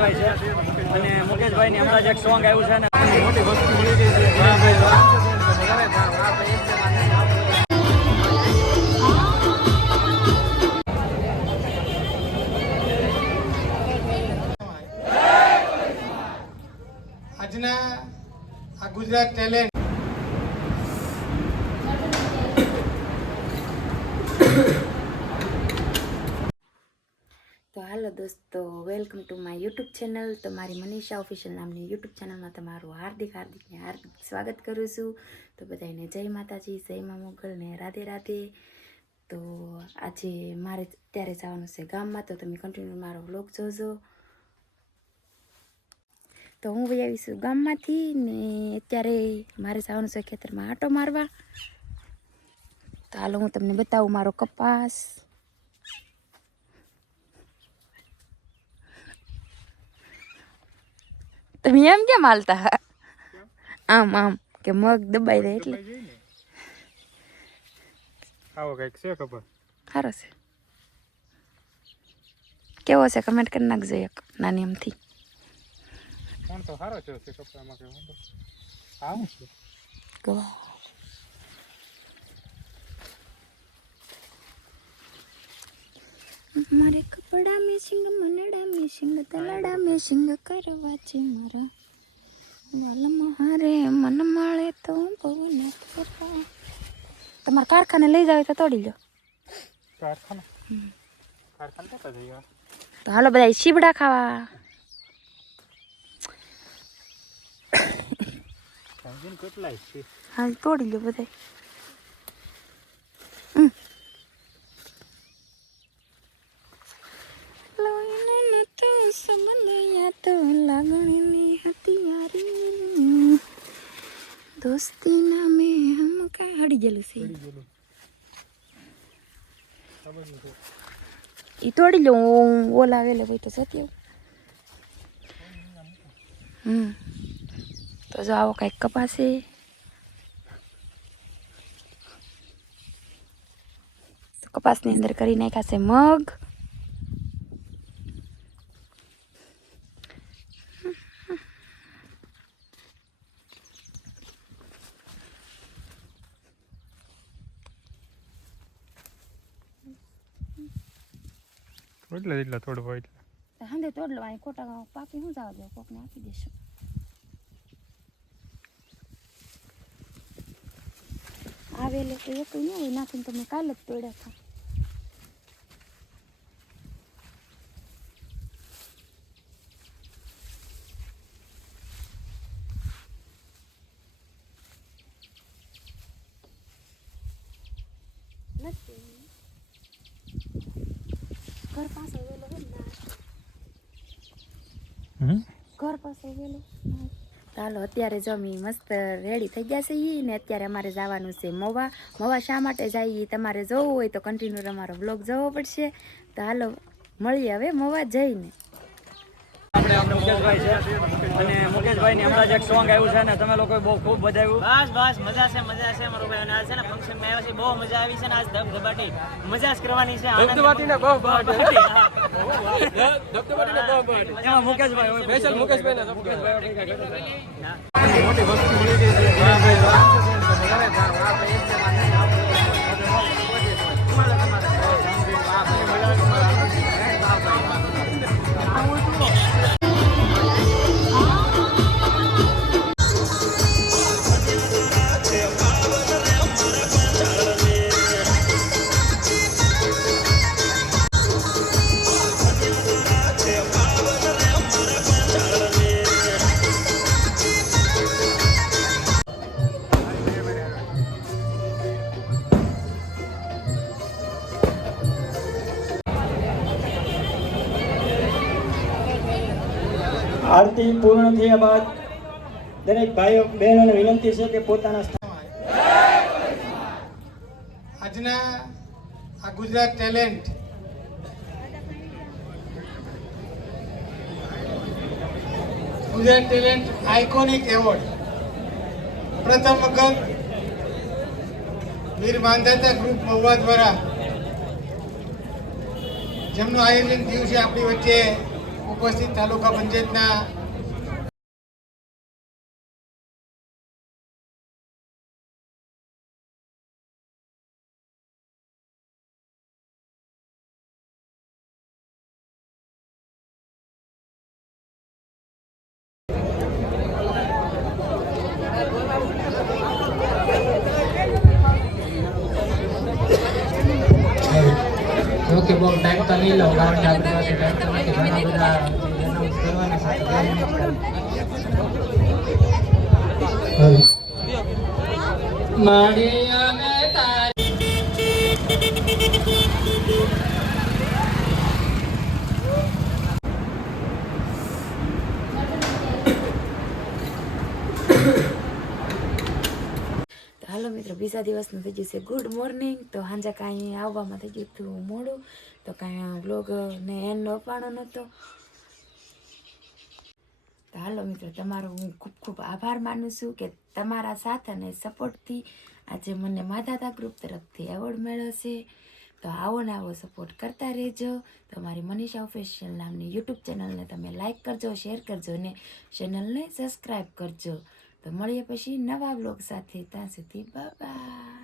મુકેશભાઈ છે અને મુકેશભાઈની હમણાં જ એક સોંગ આવ્યું છે ને મોટી વસ્તુ મળી ગઈ છે. આજના આ ગુજરાત ટેલેન્ટ તો હાલો દોસ્તો, welcome to my YouTube channel. તો મારી મનીષા ઓફિશિયલ નામની યુટ્યુબ ચેનલમાં તમારું હાર્દિક સ્વાગત કરું છું. તો બધાને જય માતાજી, જય મા મોગલ ને રાધે રાધે. તો આજે મારે અત્યારે જવાનું છે ગામમાં, તો તમે કન્ટિન્યુ મારો વ્લોગ જોજો. તો હું વહી આવીશું ગામમાંથી ને અત્યારે મારે જવાનું છે ખેતરમાં આંટો મારવા. તો હાલો હું તમને બતાવું મારો કપાસ. તમે એમ કેમ હાલતા? આમ આમ કે મગ દબાઈ જાય એટલે આવો કઈક છે ખબર. સારો છે. કેવો છે કમેન્ટ કરી નાખજો એક નાની એમથી. કોણ તો સારો છે કપડામાં કે આવું છે. મારે કપડા મેશિંગ, મનડા મેશિંગ, તલાડા મેશિંગ કરવા છે મારા વાલમાં હારે મન માળે તો પવન કરવા. તમારે કારખાને લઈ જાવ તો તોડી લો. કારખાના કેટલા થઈ ગયા? તો હાલો બધા શીબડા ખાવા. કેટલાય છે? હા તોડી લો બધા. તો લાગણીની હતિયારી દોસ્તી નામે હમ કા હડી ગયેલું છે. એ તોડી લો. ઓલા વેલે ભાઈ તો સત્ય. તો જો આવો કંઈક કપાસે. કપાસની અંદર કરી નાખ્યા છે મગ. એટલા થોડું એટલે હાંધે તોડલો. અહીં ખોટા પાકી શું જવા દો, કોકને આપી દેશું. આવેલે તો એક ન હોય નાખીને તમે કાલે જ તોડ્યા હતા. ઘર પાસે વેલો હોય ને, ઘર પાસે વેલો. ચાલો અત્યારે જમી મસ્ત રેડી થઈ ગયા છે ને અત્યારે અમારે જવાનું છે મવા. શા માટે જઈએ તમારે જોવું હોય તો કન્ટિન્યુ અમારો બ્લોગ જોવો પડશે. તો હાલો મળીએ હવે મવા જઈને. આપણે મુકેશભાઈ છે અને મુકેશભાઈની હમણાં જ એક સોંગ આવ્યું છે ને તમે લોકો બહુ ખૂબ બધાવ્યું. બસ મજા છે મારો ભાઈ. અને આજ છે ને ફંક્શનમાં આવ્યા છે, બહુ મજા આવી છે ને આજ ધબધબાટી મજા જ કરવાની છે. એમાં મુકેશભાઈ સ્પેશિયલ મુકેશભાઈ મોટી વસ્તુ મળી ગઈ છે. આરતી પૂર્ણ થયા બાદ દરેક ભાઈઓ બહેનોને વિનંતી છે કે પોતાના આજના આ ગુજરાત ટેલેન્ટ આઇકોનિક એવોર્ડ પ્રથમ વખત વીર માંધાતા ગ્રુપ મહુવા દ્વારા જેમનું આયોજન થયું છે આપણી વચ્ચે ઉપસ્થિત તાલુકા પંચાયતના ઓકે બહુ ટાઈમ તો નહીં લઉં કારણ કે આપણી પાસે ટાઈમ તો નથી ઘણા બધા એનાઉન્સ કરવાના સાથે 2 મિનિટ મારી અને તારી તો હાલો મિત્રો, બીજા દિવસનું થઈ ગયું છે ગુડ મોર્નિંગ. તો સાંજે કાંઈ આવવામાં થઈ ગયું હતું મોડું, તો કાંઈ વ્લોગને એન્ડ અપાણો નહોતો. તો હાલો મિત્રો, તમારો હું ખૂબ ખૂબ આભાર માનું છું કે તમારા સાથ અને સપોર્ટથી આજે મને માધાતા ગ્રુપ તરફથી એવોર્ડ મળ્યો છે. તો આવો ને આવો સપોર્ટ કરતા રહેજો. તમારી મનીષા ઓફિશિયલ નામની યુટ્યુબ ચેનલને તમે લાઈક કરજો, શેર કરજો અને ચેનલને સબસ્ક્રાઈબ કરજો. તો મળીએ પછી નવા બ્લોગ સાથે. ત્યાં સુધી બાય બાય.